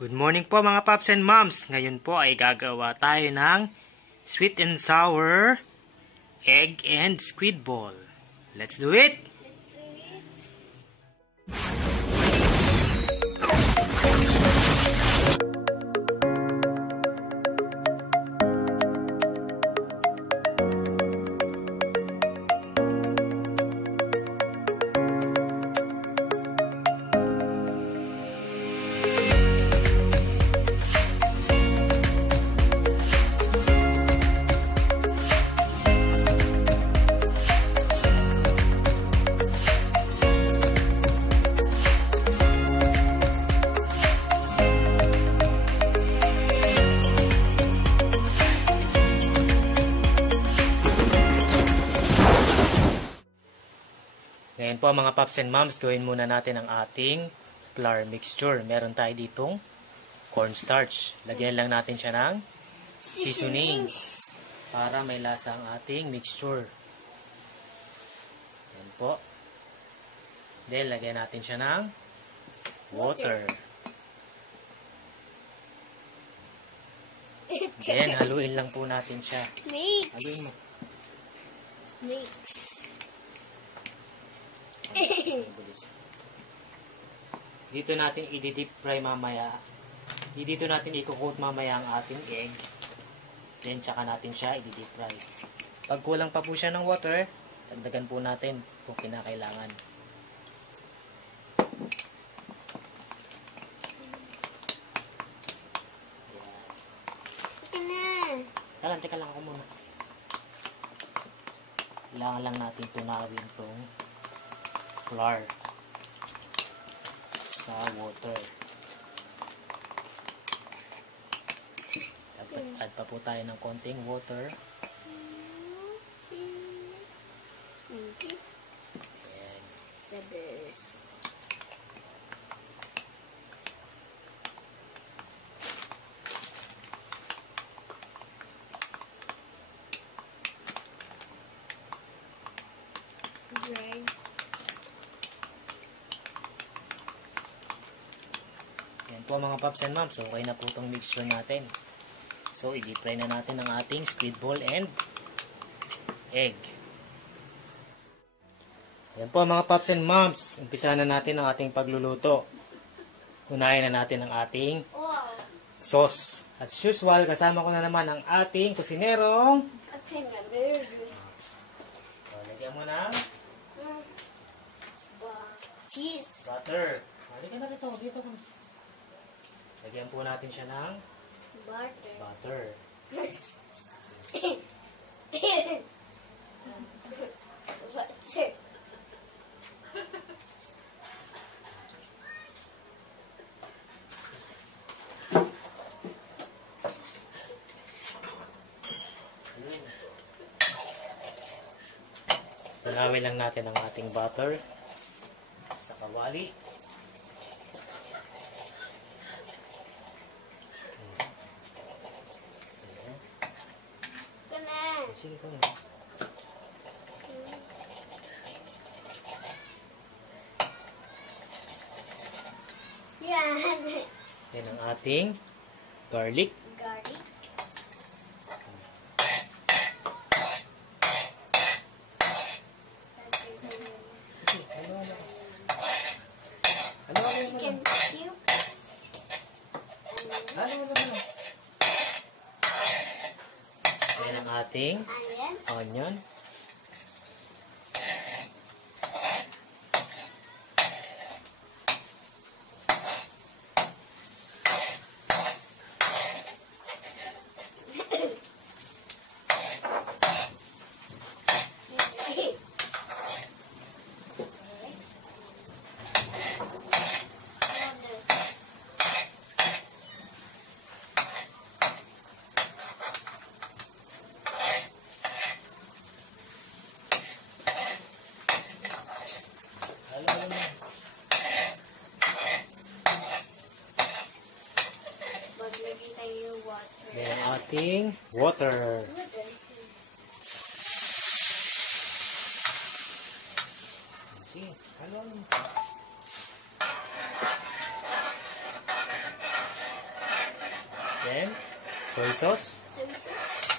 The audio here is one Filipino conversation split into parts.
Good morning po mga paps and moms. Ngayon po ay gagawa tayo ng sweet and sour egg and squid ball. Let's do it! Ngayon po mga paps and moms, gawin muna natin ang ating flour mixture. Meron tayo ditong cornstarch. Lagyan lang natin siya ng seasonings para may lasa ang ating mixture. Yan po. Then lagyan natin siya ng water. Then haluin lang po natin siya. Haluin mo. Mix. Dito natin i-deep fry mamaya. Dito natin i-coat mamaya ang ating egg. Then tsaka natin siya i-deep fry. Pag kulang pa po siya ng water, dagdagan po natin kung kinakailangan. Teka lang ako muna. Kailangan lang natin tunawin itong flour sa water. Add pa po tayo ng konting water. Ayan. Sabes. Yan po mga paps and moms. Okay na po itong mixture natin. So, i-deep fry na natin ang ating squid ball and egg. Yan po mga paps and moms. Umpisa na natin ang ating pagluluto. Unahin na natin ang ating sauce. As usual, kasama ko na naman ang ating kusinerong lagyan mo ng Cheese. butter. Halika na rito. Dito ka. Lagyan po natin siya ng Butter. butter. Butter. Tunawin lang natin ang ating butter sa kawali. Sige po na. Yan. Yan ang ating garlic. Garlic. Chicken cubes. Yan ang ating onion. Yan ang ating water. Sige, halo mo. Then, soy sauce. Soy sauce.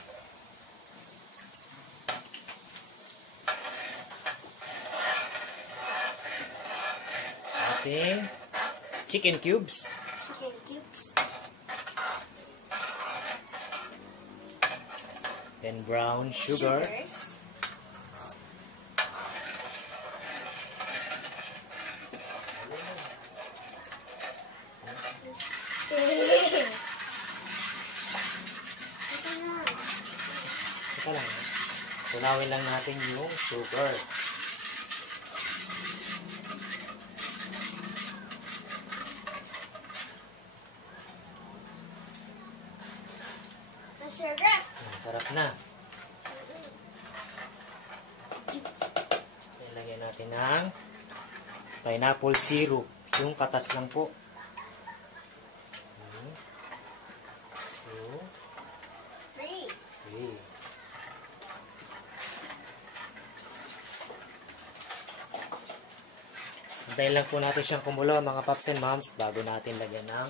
Ating chicken cubes. Chicken cubes. Then, brown sugar. Sugars. Ito na. Ito lang. Tunawin lang natin yung sugar. Masarap. Sarap na. Ilagay natin ng pineapple syrup. Yung katas lang po. 1, 2, 3. 3. Hintayin lang po natin siyang kumulo mga paps and moms bago natin lagyan ng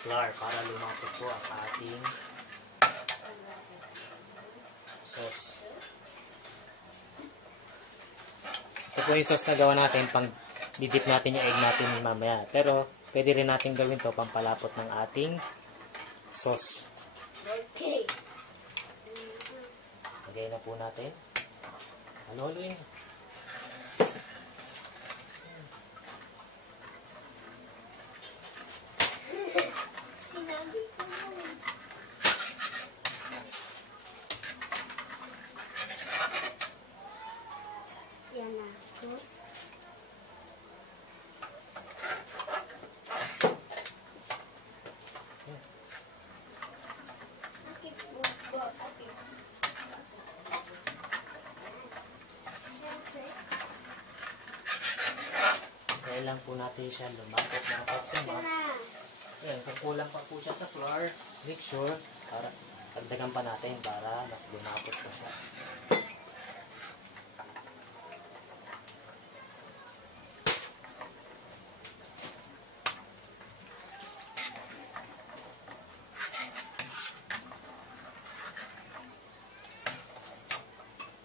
flour para lumapot po ang ating sauce. Ito po yung sauce na gawa natin pang didip natin yung egg natin mamaya. Pero pwede rin natin gawin to pampalapot ng ating sauce. Okay. Lagay na po natin. Halo-haloin. Sinabi ko yun. Yan na. Good. Akit mo ba? Akit. Siyempre. Kaya lang po natin siya lumapot mga paps and Yan moms. na. Ayan, kung kulang pa po siya sa flour, make sure para dagdagan pa natin para mas lumapot pa siya.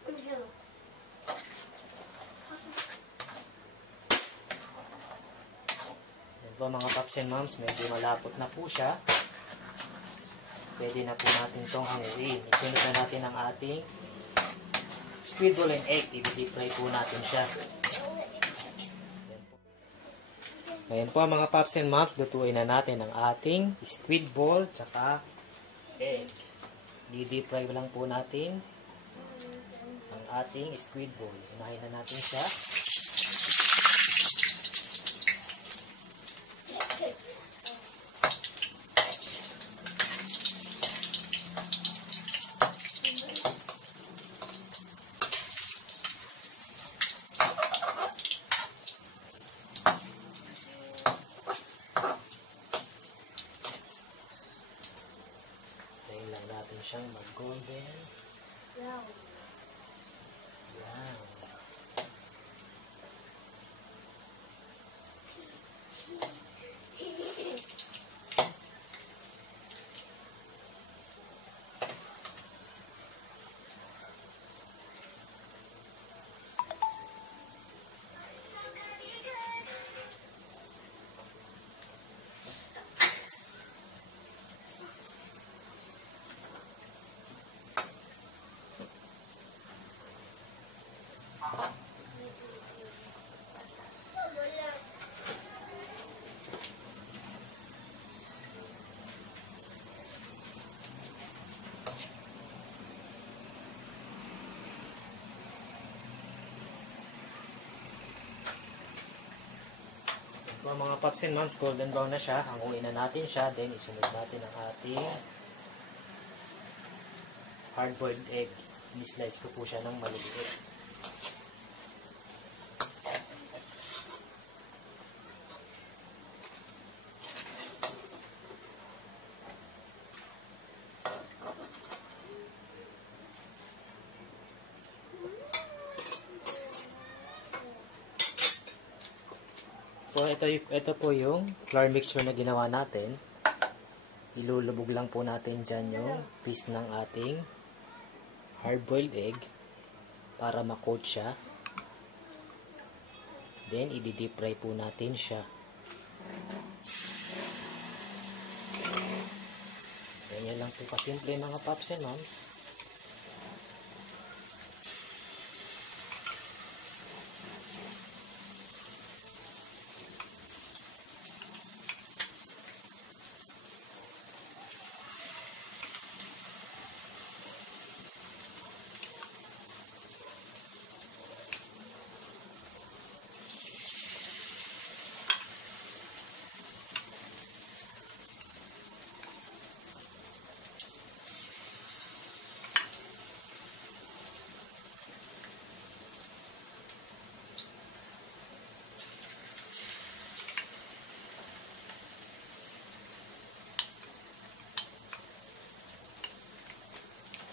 Ito. Yan po mga paps and moms, medyo malapot na po siya. Pwede na po natin itong hanguin. Isunod na natin ang ating squid ball and egg. I-deep fry po natin siya. Yan po. Ngayon po mga paps and moms, lutuin na natin ang ating squid ball tsaka egg. I-deep fry lang po natin ang ating squid ball. Unahin na natin siya. Tayin lang natin siyang mag-golden. Wow. Yan. So, mga paps and moms, golden brown na siya. Hanguin na natin siya. Then, isunod natin ang ating hard-boiled egg. Ni-slice ko po siya ng maliliit. So, ito po yung flour mixture na ginawa natin. Ilulubog lang po natin dyan yung piece ng ating hard-boiled egg para ma-coat siya. Then, i-deep fry po natin siya. Ganyan lang po kasimple mga paps and moms.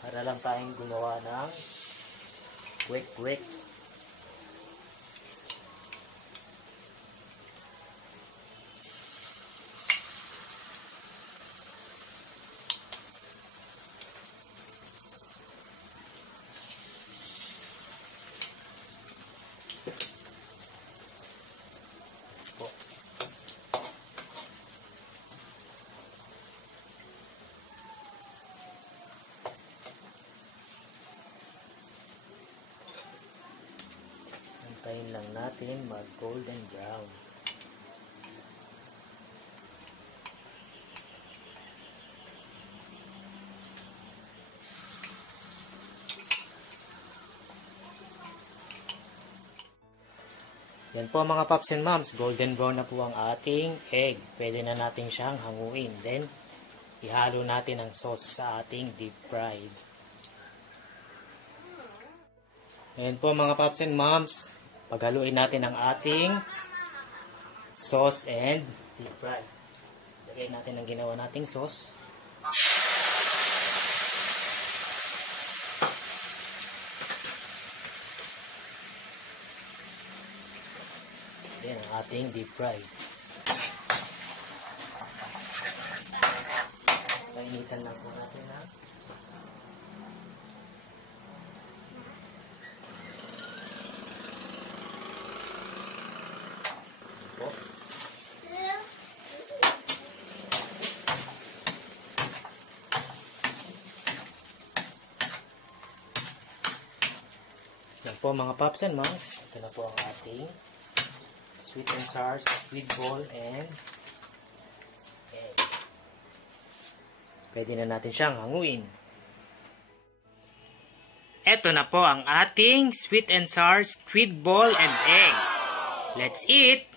Para lang tayong gumawa ng quick. Po. Antayin lang natin mag golden brown. Yan po mga paps and moms, golden brown na po ang ating egg. Pwede na natin siyang hanguin. Then, ihalo natin ang sauce sa ating deep fried. Ayan po mga paps and moms, paghaluin natin ang ating sauce and deep fry. Lagay natin ang ginawa nating sauce. Ayan ang ating deep fry. Painitan lang po natin ha. Yan po mga paps and moms. Ito na po ang ating sweet and sour squid ball and egg. Pwede na natin siyang hanguin. Ito na po ang ating sweet and sour squid ball and egg. Let's eat!